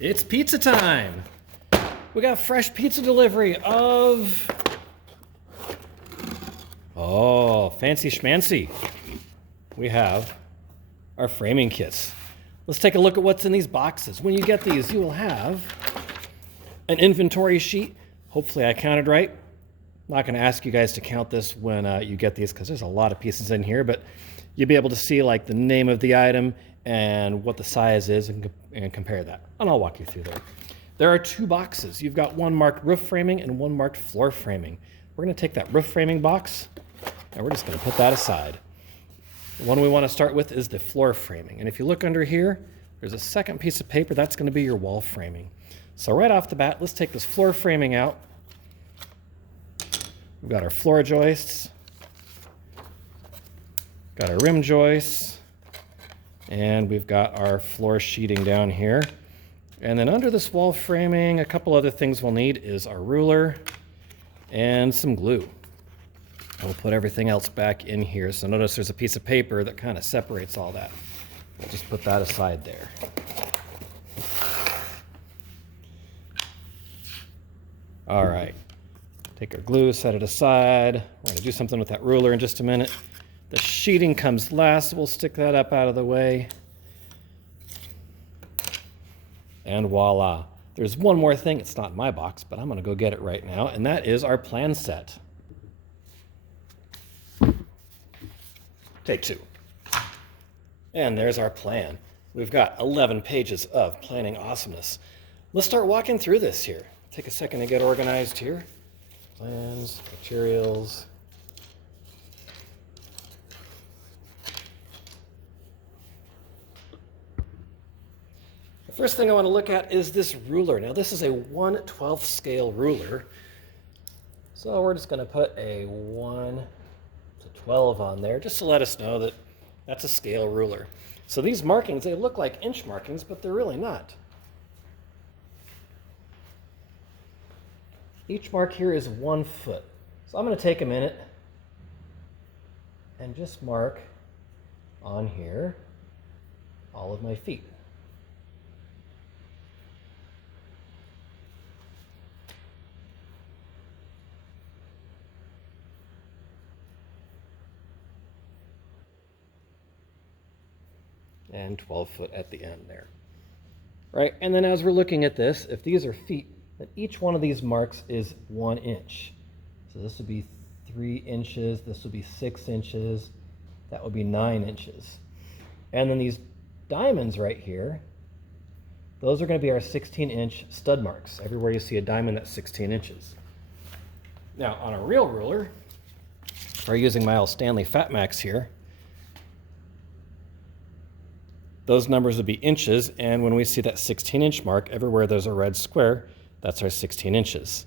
It's pizza time. We got fresh pizza delivery of, fancy schmancy. We have our framing kits. Let's take a look at what's in these boxes. When you get these, you will have an inventory sheet. Hopefully I counted right. I'm not going to ask you guys to count this when you get these because there's a lot of pieces in here, but you'll be able to see like the name of the item and what the size is and compare that. And I'll walk you through there. There are two boxes. You've got one marked roof framing and one marked floor framing. We're going to take that roof framing box and we're just going to put that aside. The one we want to start with is the floor framing. And if you look under here, there's a second piece of paper. That's going to be your wall framing. So right off the bat, let's take this floor framing out. We've got our floor joists, got our rim joists, and we've got our floor sheeting down here. And then under this wall framing, a couple other things we'll need is our ruler and some glue. We'll put everything else back in here. So notice there's a piece of paper that kind of separates all that. We'll just put that aside there. All right, take our glue, set it aside. We're going to do something with that ruler in just a minute. The sheeting comes last, so we'll stick that up out of the way. And voila. There's one more thing. It's not in my box, but I'm going to go get it right now, and that is our plan set. Take two. And there's our plan. We've got 11 pages of planning awesomeness. Let's start walking through this here. Take a second to get organized here. Plans, materials. The first thing I want to look at is this ruler. Now this is a 1/12 scale ruler. So we're just going to put a 1/12 on there just to let us know that that's a scale ruler. So these markings, they look like inch markings, but they're really not. Each mark here is 1 foot. So I'm going to take a minute and just mark on here all of my feet. And 12 foot at the end there. Right, and then as we're looking at this, if these are feet, then each one of these marks is 1 inch. So this would be 3 inches, this would be 6 inches, that would be 9 inches. And then these diamonds right here, those are going to be our 16-inch stud marks. Everywhere you see a diamond, that's 16 inches. Now on a real ruler, we're using my old Stanley Fat Max here, those numbers would be inches, and when we see that 16-inch mark, everywhere there's a red square, that's our 16 inches.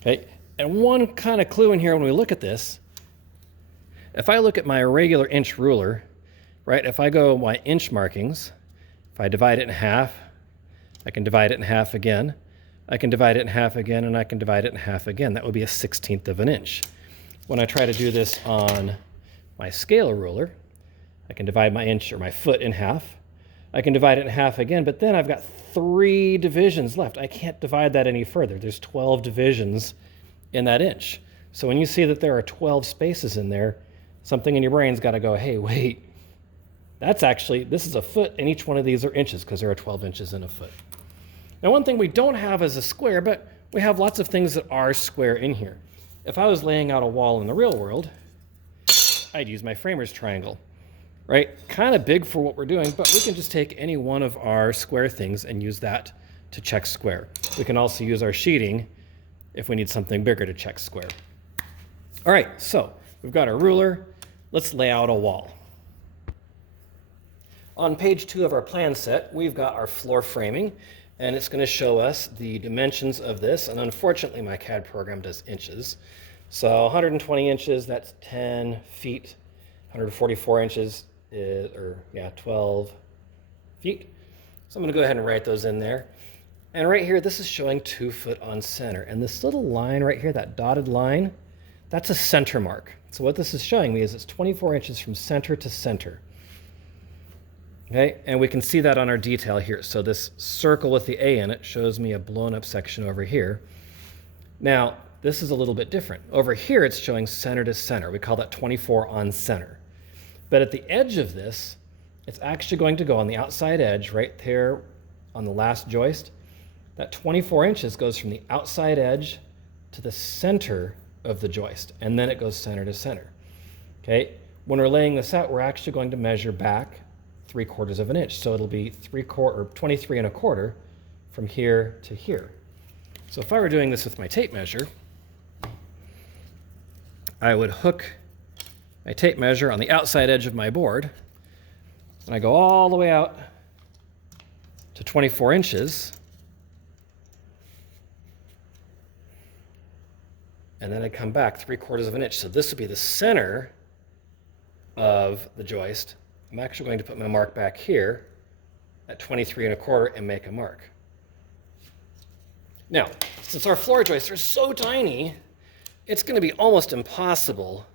Okay, and one kind of clue in here when we look at this, if I look at my regular inch ruler, right, if I go my inch markings, if I divide it in half, I can divide it in half again, I can divide it in half again, and I can divide it in half again. That would be a 1/16 of an inch. When I try to do this on my scale ruler, I can divide my inch or my foot in half. I can divide it in half again, but then I've got 3 divisions left. I can't divide that any further. There's 12 divisions in that inch. So when you see that there are 12 spaces in there, something in your brain's got to go, hey, wait, this is a foot, and each one of these are inches because there are 12 inches in a foot. Now, one thing we don't have is a square, but we have lots of things that are square in here. If I was laying out a wall in the real world, I'd use my framer's triangle. Right? Kind of big for what we're doing, but we can just take any one of our square things and use that to check square. We can also use our sheeting if we need something bigger to check square. All right, so we've got our ruler. Let's lay out a wall. On page 2 of our plan set, we've got our floor framing, and it's going to show us the dimensions of this, and unfortunately my CAD program does inches. So 120 inches, that's 10 feet. 144 inches is, 12 feet. So I'm going to go ahead and write those in there. And right here, this is showing 2 foot on center. And this little line right here, that dotted line, that's a center mark. So what this is showing me is it's 24 inches from center to center. Okay, and we can see that on our detail here. So this circle with the A in it shows me a blown up section over here. Now, this is a little bit different. Over here, it's showing center to center. We call that 24 on center. But at the edge of this, it's actually going to go on the outside edge right there on the last joist. That 24 inches goes from the outside edge to the center of the joist, and then it goes center to center. Okay, when we're laying this out, we're actually going to measure back 3/4 of an inch. So it'll be 23 1/4 from here to here. So if I were doing this with my tape measure, I would hook my tape measure on the outside edge of my board, and I go all the way out to 24 inches, and then I come back 3/4 of an inch. So this would be the center of the joist. I'm actually going to put my mark back here at 23 1/4 and make a mark. Now, since our floor joists are so tiny, it's going to be almost impossible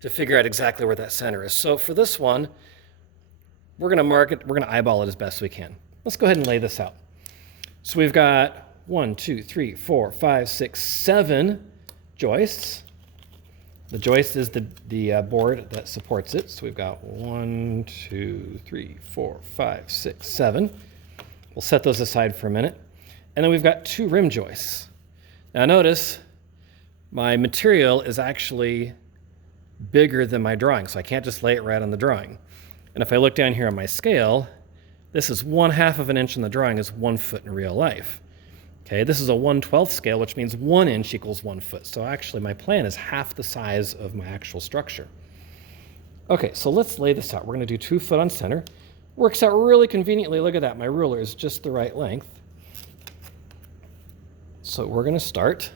to figure out exactly where that center is. So for this one, we're going to mark it, we're going to eyeball it as best we can. Let's go ahead and lay this out. So we've got 1, 2, 3, 4, 5, 6, 7 joists. The joist is the board that supports it. So we've got 1, 2, 3, 4, 5, 6, 7. We'll set those aside for a minute. And then we've got 2 rim joists. Now notice my material is actually bigger than my drawing, so I can't just lay it right on the drawing. And if I look down here on my scale, this is 1/2 of an inch in the drawing is 1 foot in real life. Okay, this is a 1/12 scale, which means 1 inch equals 1 foot. So actually my plan is half the size of my actual structure. Okay, so let's lay this out. We're going to do 2 foot on center. Works out really conveniently. Look at that. My ruler is just the right length. So we're going to start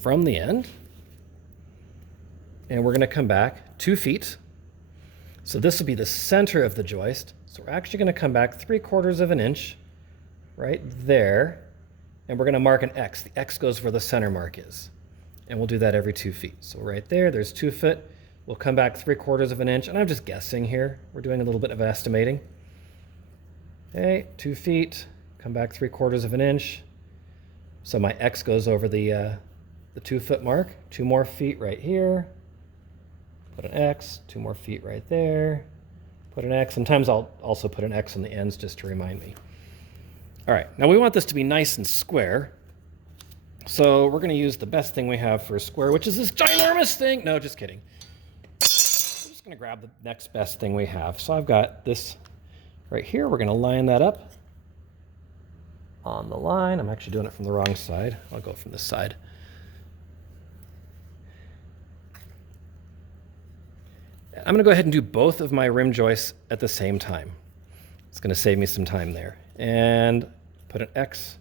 from the end, and we're going to come back 2 feet. So this will be the center of the joist. So we're actually going to come back 3/4 of an inch right there, and we're going to mark an X. The X goes where the center mark is, and we'll do that every 2 feet. So right there, there's 2 foot. We'll come back 3/4 of an inch, and I'm just guessing here. We're doing a little bit of estimating. Okay, 2 feet, come back 3/4 of an inch. So my X goes over the 2 foot mark. 2 more feet right here. Put an X. 2 more feet right there. Put an X. Sometimes I'll also put an X on the ends just to remind me. All right, now we want this to be nice and square. So we're going to use the best thing we have for a square, which is this ginormous thing. No, just kidding. I'm just going to grab the next best thing we have. So I've got this right here. We're going to line that up on the line. I'm actually doing it from the wrong side. I'll go from this side. I'm going to go ahead and do both of my rim joists at the same time. It's going to save me some time there. And put an X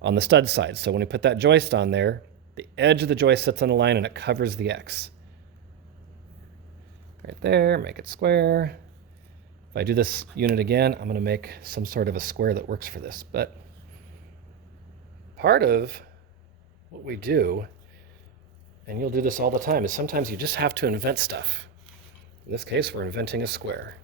on the stud side. So when we put that joist on there, the edge of the joist sits on the line and it covers the X. Right there, make it square. If I do this unit again, I'm going to make some sort of a square that works for this. But part of what we do, and you'll do this all the time, is sometimes you just have to invent stuff. In this case, we're inventing a square.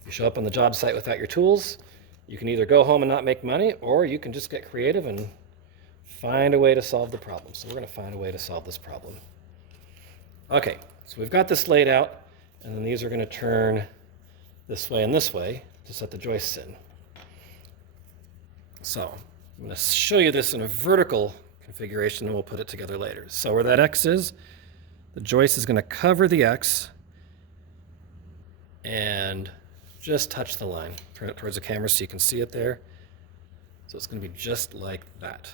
If you show up on the job site without your tools, you can either go home and not make money, or you can just get creative and find a way to solve the problem. So we're going to find a way to solve this problem. Okay, so we've got this laid out, and then these are going to turn this way and this way to set the joists in. So I'm going to show you this in a vertical configuration, and we'll put it together later. So where that X is, the joist is going to cover the X and just touch the line. Turn it towards the camera so you can see it there. So it's going to be just like that.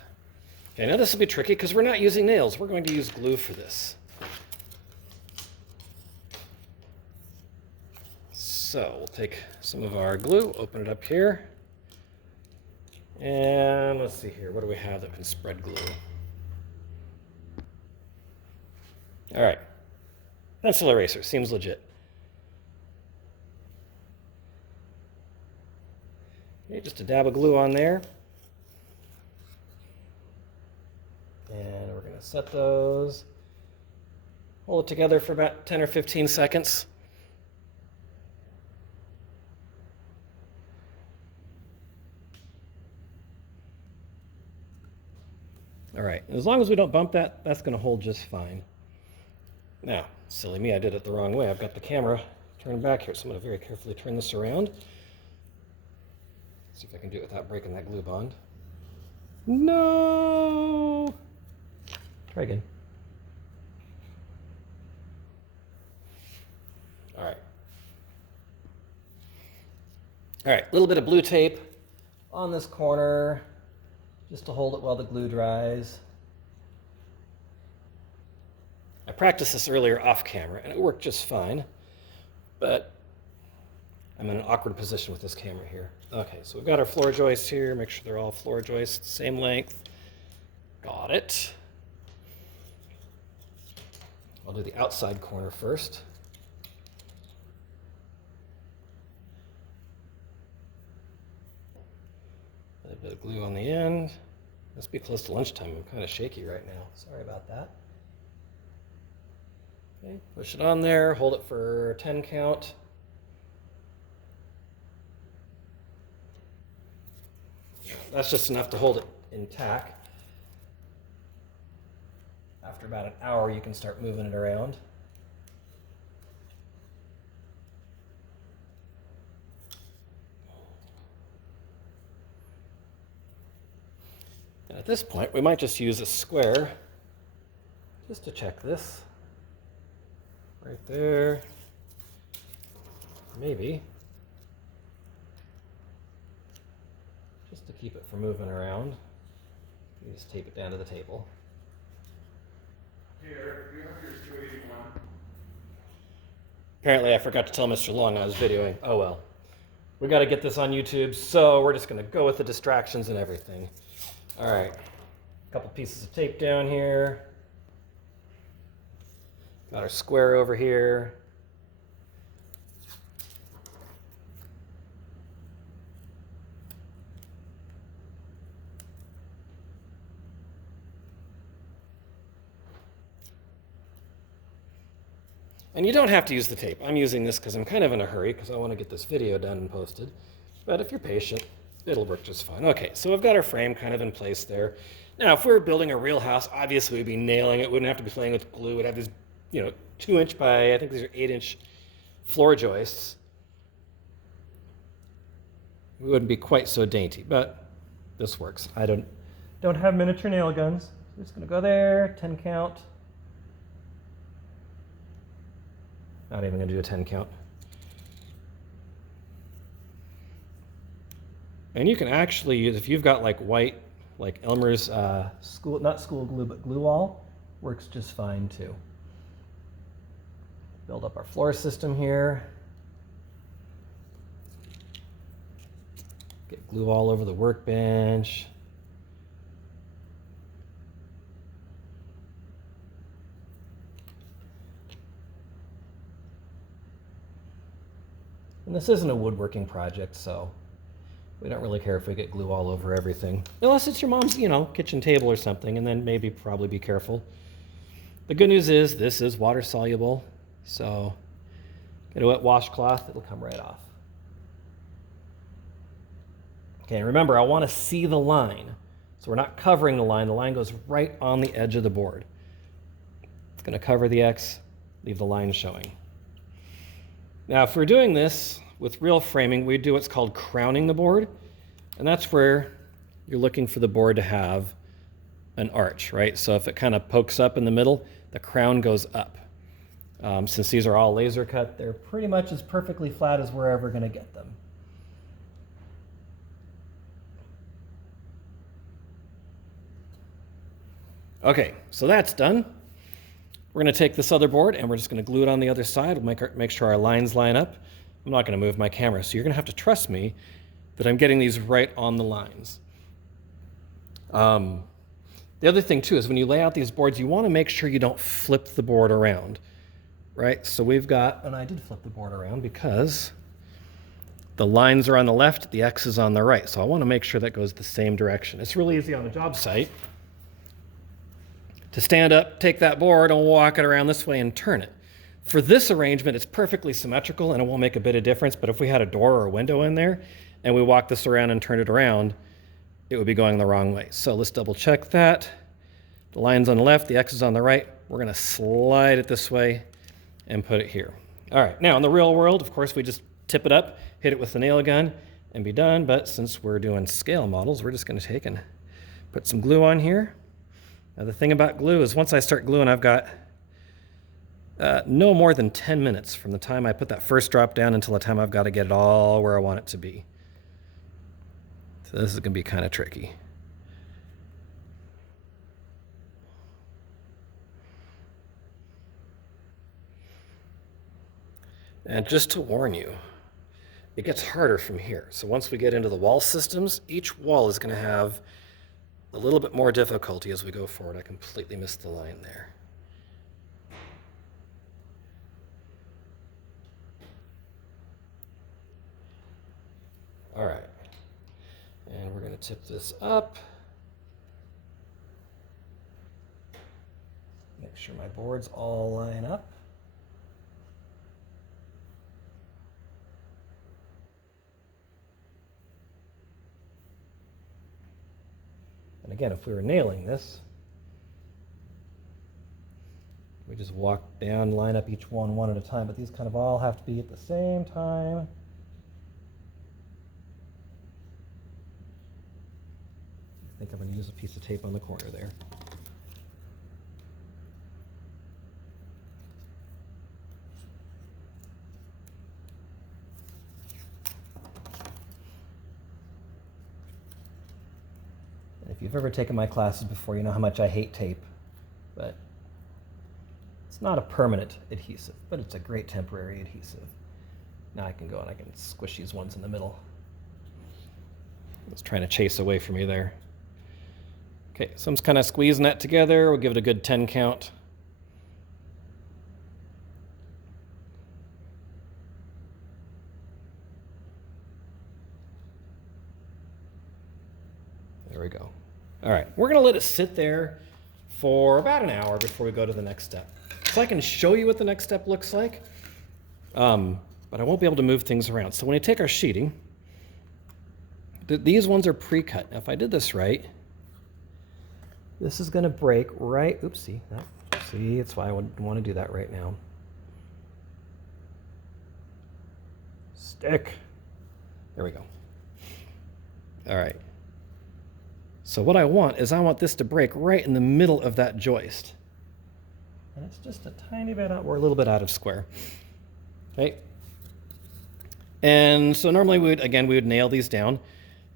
Okay, now this will be tricky because we're not using nails. We're going to use glue for this. So we'll take some of our glue, open it up here. And let's see here, what do we have that can spread glue? All right, pencil eraser, seems legit. Okay, just a dab of glue on there. And we're going to set those. Hold it together for about 10 or 15 seconds. All right, as long as we don't bump that, that's gonna hold just fine. Now, silly me, I did it the wrong way. I've got the camera turned back here, so I'm gonna very carefully turn this around. See if I can do it without breaking that glue bond. No! Try again. All right. All right, a little bit of blue tape on this corner, just to hold it while the glue dries. I practiced this earlier off camera and it worked just fine, but I'm in an awkward position with this camera here. Okay, so we've got our floor joists here. Make sure they're all floor joists, same length. Got it. I'll do the outside corner first. A bit of glue on the end. Must be close to lunchtime. I'm kind of shaky right now. Sorry about that. Okay, push it on there, hold it for 10 count. That's just enough to hold it intact. After about an hour, you can start moving it around. And at this point, we might just use a square just to check this. Right there. Maybe. Just to keep it from moving around. You just tape it down to the table. Here, you have your 281. Apparently I forgot to tell Mr. Long I was videoing. Oh well. We got to get this on YouTube, so we're just going to go with the distractions and everything. All right. A couple pieces of tape down here. Got our square over here. And you don't have to use the tape. I'm using this because I'm kind of in a hurry because I want to get this video done and posted. But if you're patient, it'll work just fine. Okay, so we've got our frame kind of in place there. Now, if we were building a real house, obviously we'd be nailing it. We wouldn't have to be playing with glue. We'd have these, 2-inch by, I think these are 8-inch floor joists. We wouldn't be quite so dainty, but this works. I don't have miniature nail guns. I'm just gonna go there, 10 count. Not even gonna do a 10 count. And you can actually use, if you've got like white, like Elmer's not school glue, but glue wall, works just fine too. Build up our floor system here. Get glue all over the workbench. And this isn't a woodworking project, so we don't really care if we get glue all over everything. Unless it's your mom's, kitchen table or something, and then maybe probably be careful. The good news is this is water soluble, so get a wet washcloth, it'll come right off. Okay, and remember, I want to see the line. So we're not covering the line. The line goes right on the edge of the board. It's going to cover the X, leave the line showing. Now, if we're doing this with real framing, we do what's called crowning the board. And that's where you're looking for the board to have an arch, right? So if it kind of pokes up in the middle, the crown goes up. Since these are all laser cut, they're pretty much as perfectly flat as we're ever going to get them. Okay, so that's done. We're going to take this other board and we're just going to glue it on the other side. We'll make sure our lines line up. I'm not going to move my camera, so you're going to have to trust me that I'm getting these right on the lines. The other thing too is when you lay out these boards, you want to make sure you don't flip the board around, right? So we've got, and I did flip the board around because the lines are on the left, the X is on the right. So I want to make sure that goes the same direction. It's really easy on the job site to stand up, take that board, and walk it around this way and turn it. For this arrangement, it's perfectly symmetrical and it won't make a bit of difference, but if we had a door or a window in there and we walk this around and turn it around, it would be going the wrong way. So let's double check that. The line's on the left, the X is on the right. We're gonna slide it this way and put it here. All right, now in the real world, of course, we just tip it up, hit it with the nail gun, and be done. But since we're doing scale models, we're just gonna take and put some glue on here. Now the thing about glue is once I start gluing, I've got no more than 10 minutes from the time I put that first drop down until the time I've got to get it all where I want it to be. So this is gonna be kind of tricky. And just to warn you, it gets harder from here. So once we get into the wall systems, each wall is going to have a little bit more difficulty as we go forward. I completely missed the line there. All right. And we're going to tip this up. Make sure my boards all line up. And again, if we were nailing this, we just walk down, line up each one at a time, but these kind of all have to be at the same time. I think I'm going to use a piece of tape on the corner there. If you've ever taken my classes before, you know how much I hate tape, but it's not a permanent adhesive, but it's a great temporary adhesive. Now I can go and I can squish these ones in the middle. It's trying to chase away from me there. Okay, so I'm just kind of squeezing that together. We'll give it a good 10 count. There we go. All right, we're gonna let it sit there for about an hour before we go to the next step. So I can show you what the next step looks like, but I won't be able to move things around. So when you take our sheeting, these ones are pre-cut. Now if I did this right, this is gonna break right, oopsie, no, see, that's why I wouldn't wanna do that right now. Stick, there we go. All right. So what I want is I want this to break right in the middle of that joist. And it's just a tiny bit out, we're a little bit out of square. Okay. And so normally we would nail these down.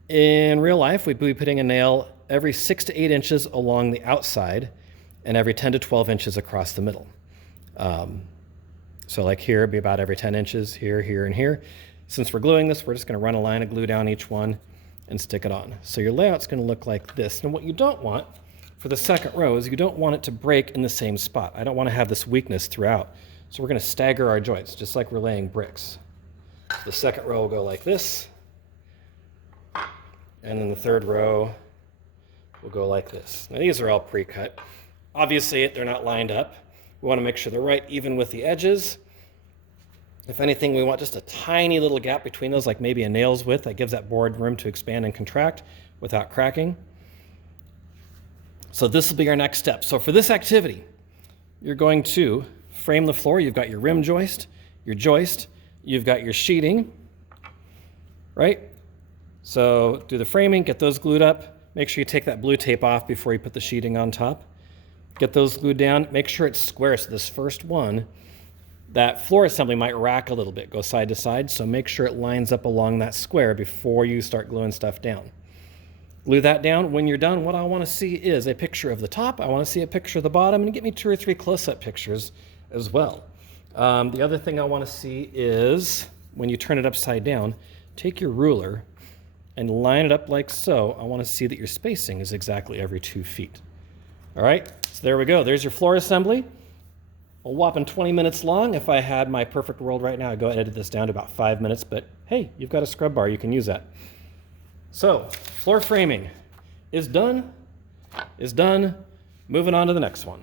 In real life, we'd be putting a nail every 6 to 8 inches along the outside and every 10 to 12 inches across the middle. So like here, it'd be about every 10 inches, here, here, and here. Since we're gluing this, we're just gonna run a line of glue down each one and stick it on. So your layout's gonna look like this. And what you don't want for the second row is you don't want it to break in the same spot. I don't wanna have this weakness throughout. So we're gonna stagger our joints, just like we're laying bricks. So the second row will go like this. And then the third row will go like this. Now these are all pre-cut. Obviously, they're not lined up. We wanna make sure they're right even with the edges. If anything, we want just a tiny little gap between those, like maybe a nail's width that gives that board room to expand and contract without cracking. So this will be our next step. So for this activity, you're going to frame the floor. You've got your rim joist, your joist, you've got your sheeting, right? So do the framing, get those glued up. Make sure you take that blue tape off before you put the sheeting on top. Get those glued down. Make sure it's square. So this first one, that floor assembly might rack a little bit, go side to side, so make sure it lines up along that square before you start gluing stuff down. Glue that down. When you're done, what I want to see is a picture of the top. I want to see a picture of the bottom, and get me 2 or 3 close-up pictures as well. The other thing I want to see is when you turn it upside down, take your ruler and line it up like so. I want to see that your spacing is exactly every 2 feet. All right, so there we go. There's your floor assembly. A whopping 20 minutes long. If I had my perfect world right now, I'd go ahead and edit this down to about 5 minutes, but hey, you've got a scrub bar, you can use that. So, floor framing is done, Moving on to the next one.